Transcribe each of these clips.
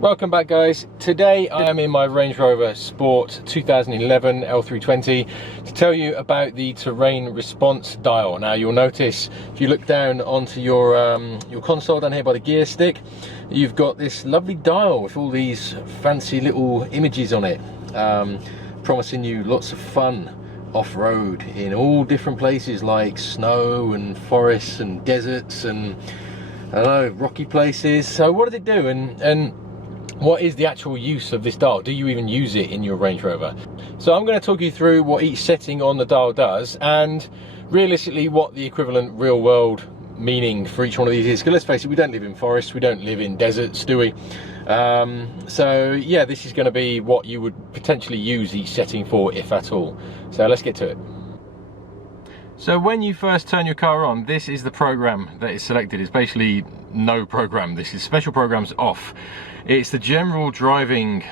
Welcome back, guys. Today I am in my Range Rover Sport 2011 L320 to tell you about the terrain response dial. Now you'll notice if you look down onto your console down here by the gear stick, you've got this lovely dial with all these fancy little images on it, promising you lots of fun off-road in all different places like snow and forests and deserts and I don't know, rocky places. So what does it do, and what is the actual use of this dial? Do you even use it in your Range Rover? So I'm going to talk you through what each setting on the dial does and realistically what the equivalent real world meaning for each one of these is. Because let's face it, we don't live in forests, we don't live in deserts, do we? So yeah, this is going to be what you would potentially use each setting for, if at all. So let's get to it. So when you first turn your car on, this is the program that is selected. It's basically no program. This is special programs off. It's the general driving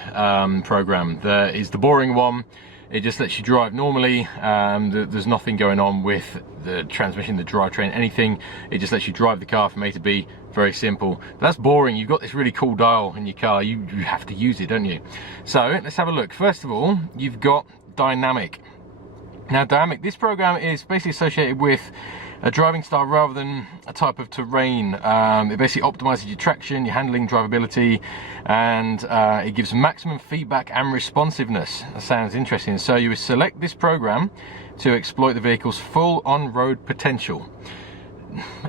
program. That is the boring one. It just lets you drive normally. There's nothing going on with the transmission, the drivetrain, anything. It just lets you drive the car from A to B. Very simple. But that's boring. You've got this really cool dial in your car. You have to use it, don't you? So let's have a look. First of all, you've got dynamic. Now dynamic, this program is basically associated with a driving style rather than a type of terrain. It basically optimizes your traction, your handling, drivability, and it gives maximum feedback and responsiveness. That sounds interesting. So you would select this program to exploit the vehicle's full on-road potential.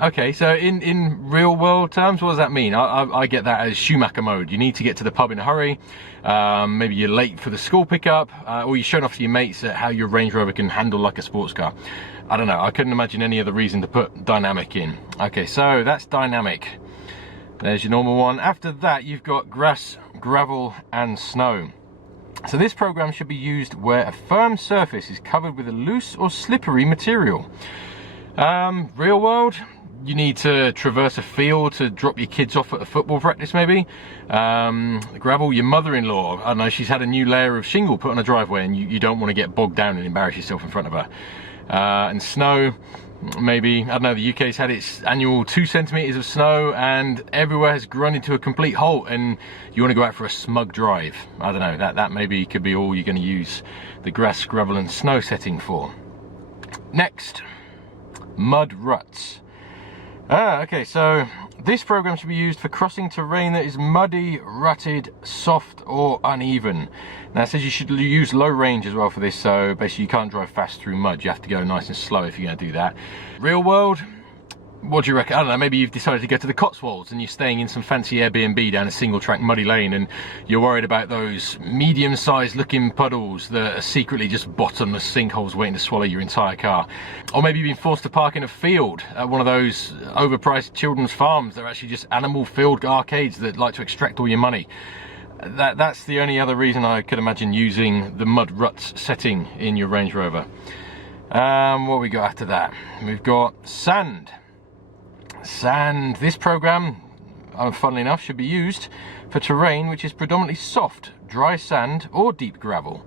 Okay, so in real world terms, what does that mean? I get that as Schumacher mode. You need to get to the pub in a hurry, maybe you're late for the school pickup, or you're showing off to your mates at how your Range Rover can handle like a sports car. I don't know, I couldn't imagine any other reason to put dynamic in. Okay, so that's dynamic. There's your normal one. After that, you've got grass, gravel, and snow. So this program should be used where a firm surface is covered with a loose or slippery material. Real world, you need to traverse a field to drop your kids off at a football practice maybe. Gravel, your mother-in-law, I don't know, she's had a new layer of shingle put on a driveway and you don't want to get bogged down and embarrass yourself in front of her. And snow, maybe, I don't know, the UK's had its annual 2 centimeters of snow and everywhere has grown to a complete halt and you want to go out for a smug drive. I don't know, that maybe could be all you're going to use the grass, gravel and snow setting for. Next, mud ruts. Okay, so this program should be used for crossing terrain that is muddy, rutted, soft or uneven. Now it says you should use low range as well for this, so basically you can't drive fast through mud. You have to go nice and slow if you're going to do that. Real world, what do you reckon? I don't know, maybe you've decided to go to the Cotswolds and you're staying in some fancy Airbnb down a single track muddy lane and you're worried about those medium-sized looking puddles that are secretly just bottomless sinkholes waiting to swallow your entire car. Or maybe you've been forced to park in a field at one of those overpriced children's farms that are actually just animal filled arcades that like to extract all your money. That's the only other reason I could imagine using the mud ruts setting in your Range Rover. What we got after that? We've got sand. Sand, this program, funnily enough, should be used for terrain which is predominantly soft, dry sand or deep gravel.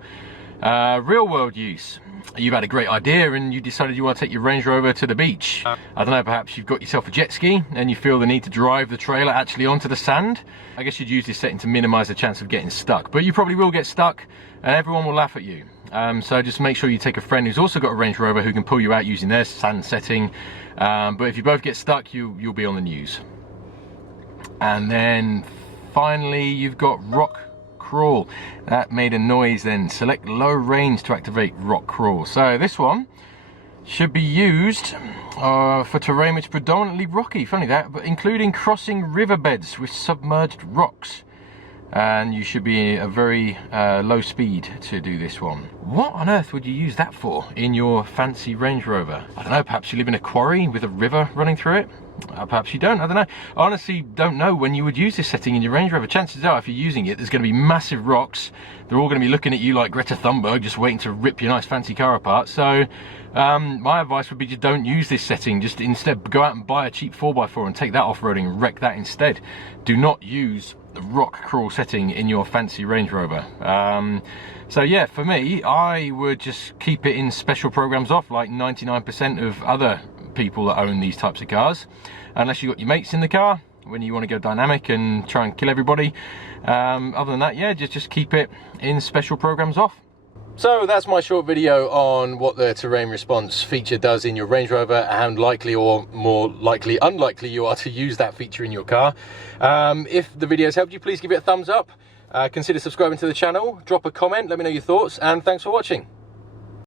Real world use, you've had a great idea and you decided you want to take your Range Rover to the beach. I don't know, perhaps you've got yourself a jet ski and you feel the need to drive the trailer actually onto the sand. I guess you'd use this setting to minimize the chance of getting stuck, but you probably will get stuck and everyone will laugh at you. So just make sure you take a friend who's also got a Range Rover who can pull you out using their sand setting. But if you both get stuck, you'll be on the news. And then finally you've got rock crawl. That made a noise then. Select low range to activate rock crawl. So this one should be used for terrain which is predominantly rocky, funny that, but including crossing riverbeds with submerged rocks. And you should be a very low speed to do this one. What on earth would you use that for in your fancy Range Rover? I don't know, perhaps you live in a quarry with a river running through it? Perhaps you don't, I don't know. I honestly don't know when you would use this setting in your Range Rover. Chances are if you're using it, there's going to be massive rocks. They're all going to be looking at you like Greta Thunberg, just waiting to rip your nice fancy car apart. So my advice would be just don't use this setting. Just instead go out and buy a cheap 4x4 and take that off-roading and wreck that instead. Do not use the rock crawl setting in your fancy Range Rover. So yeah, for me, I would just keep it in special programs off like 99% of other people that own these types of cars. Unless you've got your mates in the car, when you want to go dynamic and try and kill everybody. Other than that, yeah, just keep it in special programs off. So that's my short video on what the terrain response feature does in your Range Rover, and likely or more likely unlikely you are to use that feature in your car. If the video has helped you, please give it a thumbs up. Consider subscribing to the channel, drop a comment, let me know your thoughts, and thanks for watching.